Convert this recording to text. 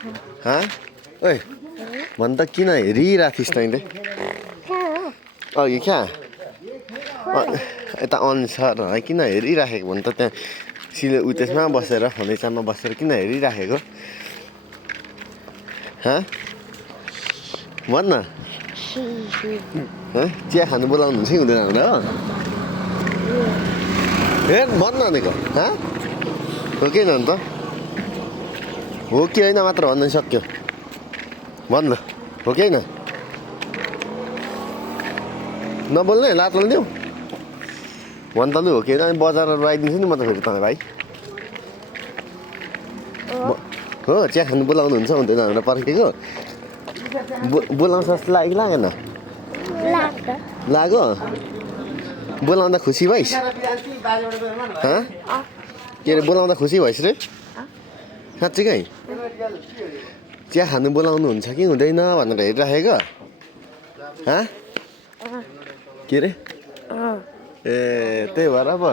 ओइ भन त किन हेरिरहेको थिइस् तैँले अघि क्या यता अनुसार है किन हेरिराखेको भन त त्यहाँ उ त्यसमा बसेर फर्निचरमा बसेर किन हेरिराखेको भन न चिया खानु बोलाउनुहुन्छ कि हुँदैन हाम्रो हेर भन न भनेको हो कि होइन अन्त हो कि होइन मात्र भन्नु सक्यो भन न हो कि होइन नबोल्ने लात लाउँदिउ भन त लु हो कि होइन बजारहरू आइदिन्छु नि म त फेरि तपाईँ भाइ हो चिया खानु बोलाउनुहुन्छ हुँदैन भनेर पर्खेको बोलाउँछ जस्तो लाग्यो कि लागेन लाग्यो बोलाउँदा खुसी भइस् के अरे बोलाउँदा खुसी भइस् रे साँच्चीकै चिया खानु बोलाउनुहुन्छ कि हुँदैन भनेर हेरिराखेको के अरे ए त्यही भएर अब